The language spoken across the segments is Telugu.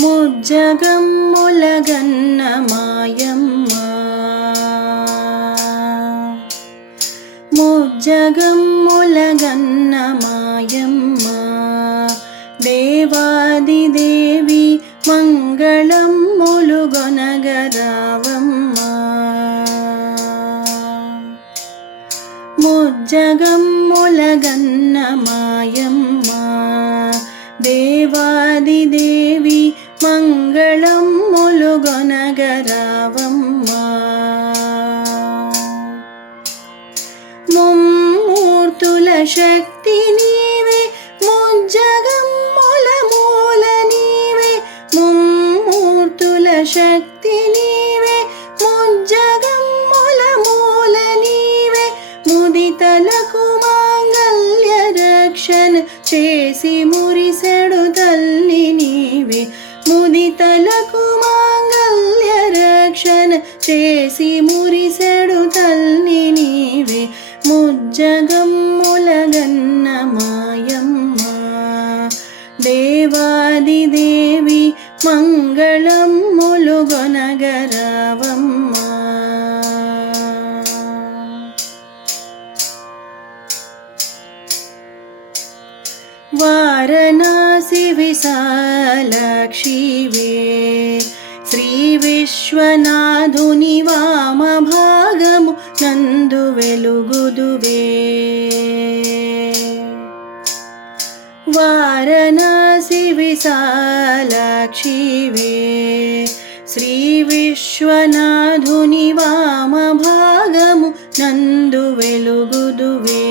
ముజ్జగమ్ములగన్న మాయమ్మ ముజ్జగమ్ములగన్న మాయమ్మ దేవాదిదేవి మంగళమ్ములుగొనగరావమ్మ ముజ్జగమ్ములగన్న మాయమ్మ దేవాదిదేవి మంగళమ్ములుగొనగరావమ్మ ముమ్మూర్తుల శక్తి నీవే ముజ్జగమ్ముల మూల నీవే ముమ్మూర్తుల శక్తి నీవే ముజ్జగమ్ముల మూల నీవే ముదితలకు మాంగళ్య రక్షణ చేసి మురిసెడు తల్లి నీవే ముదితలకు మాంగళ్య రక్షణ చేసి మురిసెడు తల్లి నీవే ముజ్జగమ్ములగన్న మాయమ్మ దేవాదిదేవి మంగళమ్ములుగొనగరావమ్మ వారణాసి విశాలాక్షివే శ్రీ విశ్వనాథుని వామభాగము నందు వెలుగుదువే వారణాసి విశాలాక్షివే శ్రీ విశ్వనాథుని వామభాగము నందు వెలుగుదువే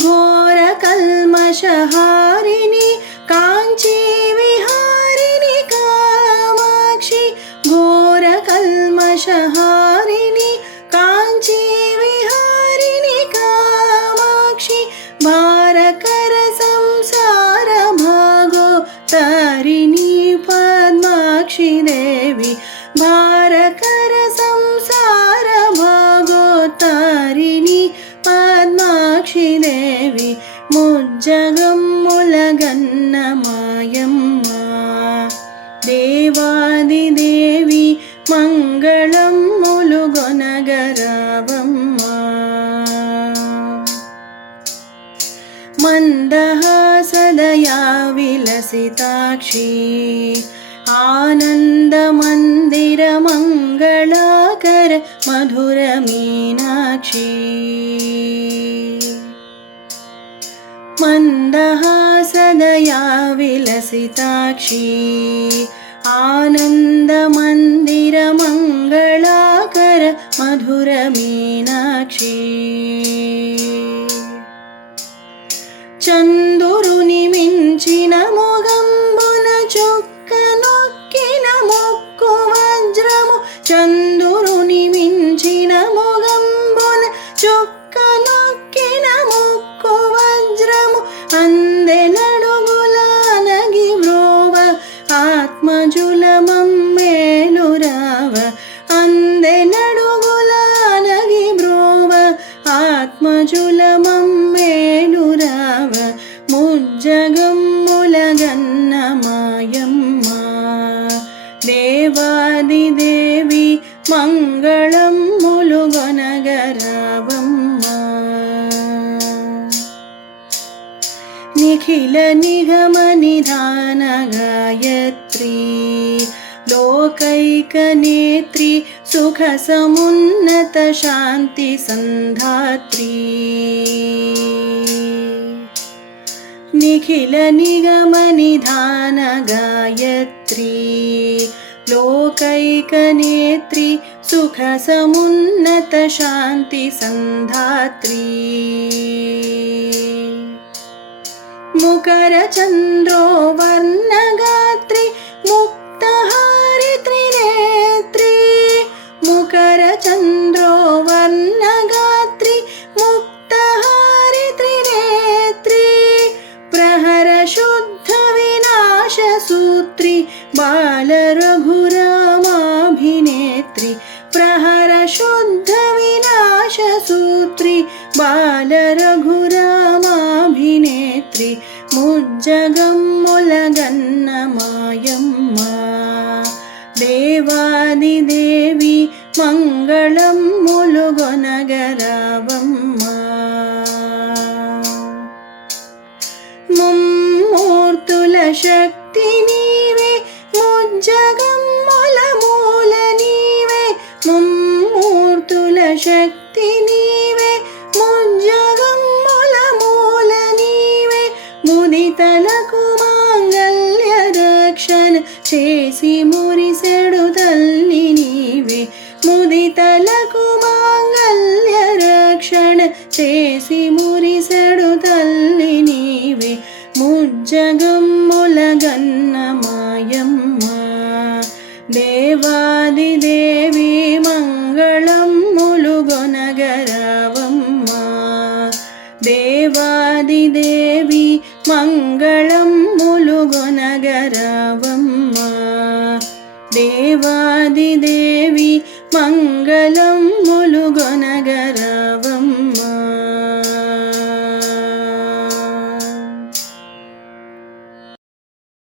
ఘోర కల్మషహారిణి కాంచీ విహారిణి కామాక్షి ఘోర కల్మషహారిణి కాంచీ విహారిణి కామాక్షి భారకర సంసార భాగో తారిణి పద్మాక్షి దేవి భారకర సంసార భాగో తారిణి పద్మాక్షి దేవి ముజ్జగమ్ములగన్న మాయమ్మ దేవాదిదేవి మంగళమ్ములుగొనగరావమ్మ మందహాసదయా విలసితాక్షి ఆనందమందిర మంగళాకర మధుర మీనాక్షి మందహాసదయా విలసితాక్షి ఆనందమందిర మంగళాకర మధుర మీనాక్షి చందురుని మించిన మొగంబున చొక్క నొక్కిన మొక్కు వజ్రము చందురుని మించిన మొగంబున చొక్క నొక్కిన మొక్కు వజ్రము అందెనడుగులానగి బ్రోవ ఆత్మజుల మమ్మేలురావ అందెనడుగులానగి బ్రోవ ఆత్మజుల మమ్మేలురావ ముజ్జగమ్ములగన్న మాయమ్మ దేవాదిదేవి మంగళమ్ములుగొనగరావమ్మ నిఖిల నిగమ నిధాన గాయత్రి లోకైక నేత్రి సుఖ సమున్నత శాంతి సంధాత్రి నిఖిల నిగమ నిధాన గాయత్రి లోకైక నేత్రి సుఖ సమున్నత శాంతి సంధాత్రి ముకర చంద్రో వర్ణగాత్రి ముక్తహారి త్రినేత్రి ముకర చంద్రో వర్ణగాత్రి ముక్తహారి త్రినేత్రి ప్రహర శుద్ధ వినాశ సూత్రి బాల రఘురామాభినేత్రి ప్రహర శుద్ధ వినాశ సూత్రి బాల రఘురామాభినేత్రి ముజ్జగమ్ములగన్న మాయమ్మ దేవాదిదేవి మంగళమ్ములుగొనగరావమ్మ ముమ్మూర్తుల శక్తి నీవే ముజ్జగమ్ముల మూల నీవే ముమ్మూర్తుల శక్తి నీవే ముజ్జగమ్ముల మూల నీవే ముదితలకు మాంగళ్య రక్షణ చేసి మురిసెడు తల్లి నీవే ముదితలకు మాంగళ్య రక్షణ చేసి మురిసెడు తల్లి నీవే ముజ్జగమ్ములగన్న మాయమ్మ దేవాదిదేవి మంగళమ్ములుగొనగరావమ్మ దేవాదిదేవి మంగళమ్ములుగొనగరావమ్మ దేవాదిదేవి మంగళం